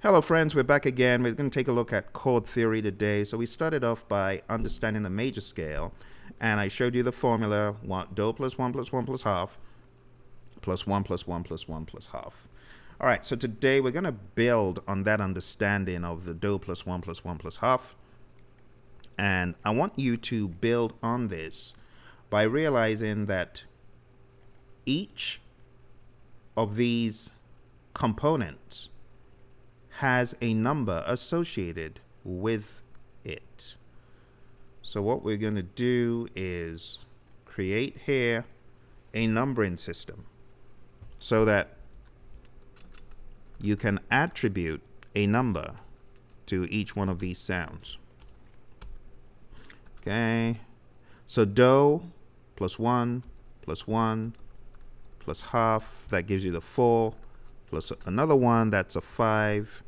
Hello friends, we're back again. We're going to take a look at chord theory today. So we started off by understanding the major scale, and I showed you the formula, do plus 1 plus 1 plus half, plus 1 plus 1 plus 1 plus half. All right, so today we're going to build on that understanding of the do plus 1 plus 1 plus half, and I want you to build on this by realizing that each of these components has a number associated with it. So what we're going to do is create here a numbering system so that you can attribute a number to each one of these sounds. Okay, so do plus 1 plus 1 plus half, that gives you the 4, plus another one, that's a 5,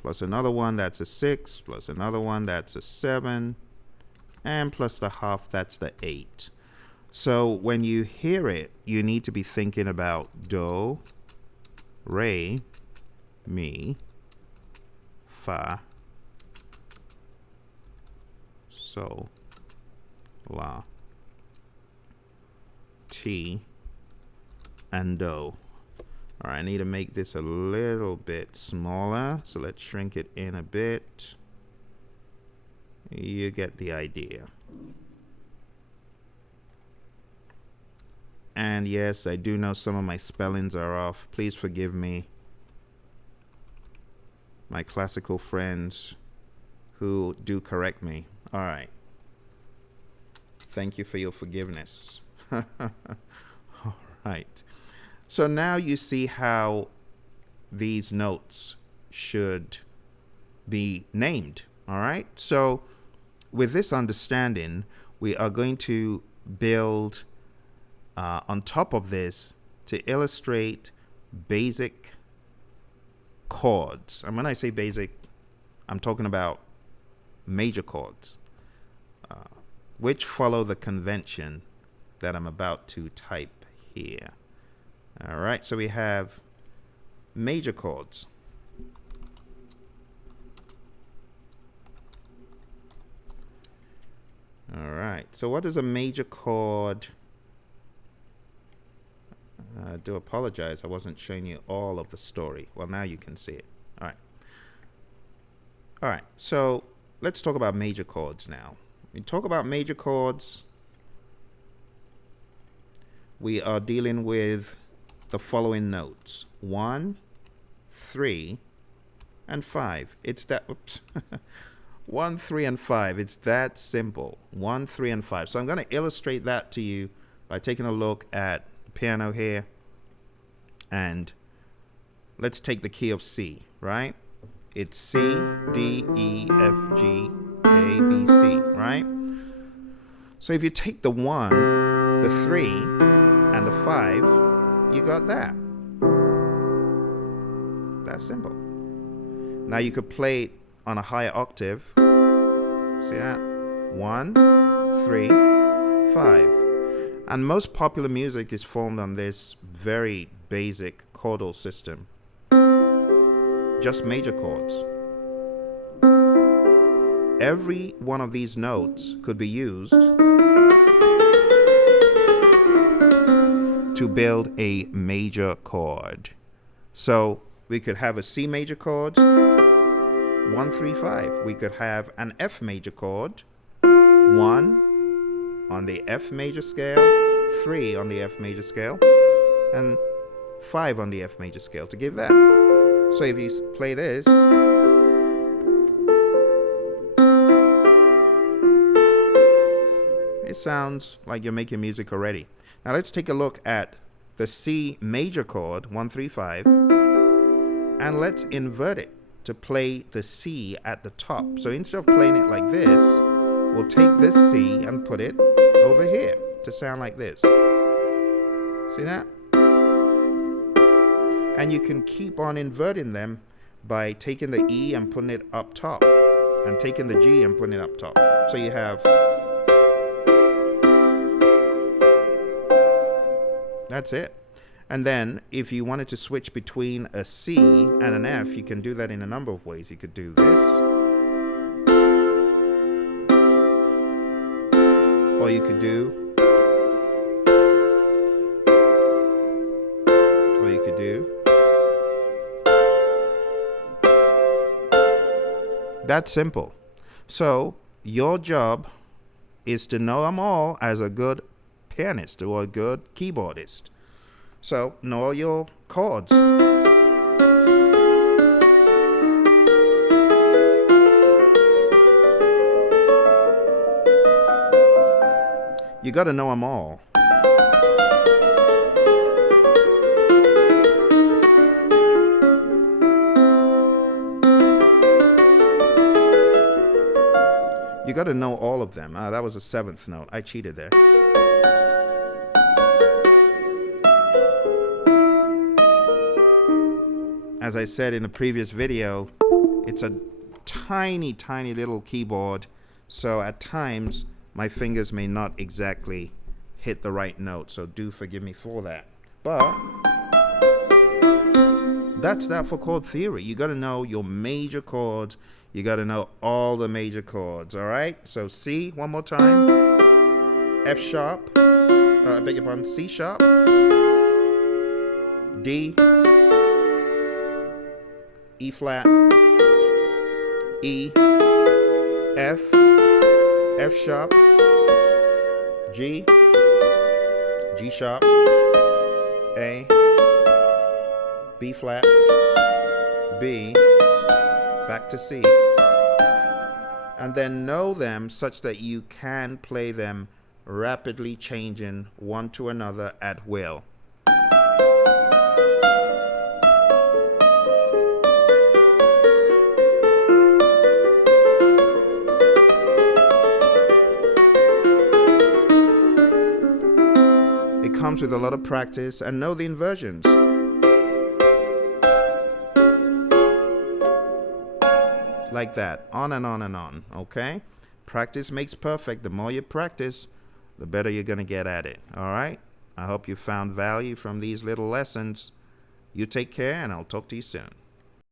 plus another one, that's a 6, plus another one, that's a 7, and plus the half, that's the 8. So when you hear it, you need to be thinking about do, re, mi, fa, sol, la, ti, and do. All right, I need to make this a little bit smaller, so let's shrink it in a bit. You get the idea. And yes, I do know some of my spellings are off. Please forgive me, my classical friends who do correct me. All right. Thank you for your forgiveness. All right. So now you see how these notes should be named. All right. So with this understanding, we are going to build on top of this to illustrate basic chords. And when I say basic, I'm talking about major chords, which follow the convention that I'm about to type here. All right, so we have major chords. All right, so what is a major chord? I do apologize, I wasn't showing you all of the story. Well, now you can see it. All right. All right, so let's talk about major chords now. When we talk about major chords, we are dealing with the following notes: 1, 3, and 5. It's that, oops. 1, 3, and 5. It's that simple. 1, 3, and 5. So I'm going to illustrate that to you by taking a look at the piano here. And let's take the key of C, right? It's C, D, E, F, G, A, B, C, right? So if you take the 1, the 3, and the 5, you got that. That's simple. Now you could play it on a higher octave. See that? 1, 3, 5. And most popular music is formed on this very basic chordal system. Just major chords. Every one of these notes could be used to build a major chord. So we could have a C major chord, 1, 3, 5. We could have an F major chord, 1 on the F major scale, 3 on the F major scale, and 5 on the F major scale to give that. So if you play this, it sounds like you're making music already. Now let's take a look at the C major chord, 1, 3, 5, and let's invert it to play the C at the top. So instead of playing it like this, we'll take this C and put it over here to sound like this. See that? And you can keep on inverting them by taking the E and putting it up top, and taking the G and putting it up top. So you have, that's it. And then if you wanted to switch between a C and an F, you can do that in a number of ways. You could do this, or you could do, That's simple. So your job is to know them all as a good pianist or a good keyboardist. So know all your chords. You got to know them all. You got to know all of them. That was a 7th note. I cheated there. As I said in the previous video, it's a tiny, tiny little keyboard. So at times, my fingers may not exactly hit the right note. So do forgive me for that. But that's that for chord theory. You got to know your major chords. You got to know all the major chords, all right? So C, one more time. F sharp. I beg your pardon. C sharp. D. E flat. E. F. F sharp. G. G sharp. A. B flat. B. Back to C. And then know them such that you can play them rapidly changing one to another at will. It comes with a lot of practice, and know the inversions. Like that, on and on and on, okay? Practice makes perfect. The more you practice, the better you're going to get at it, all right? I hope you found value from these little lessons. You take care, and I'll talk to you soon.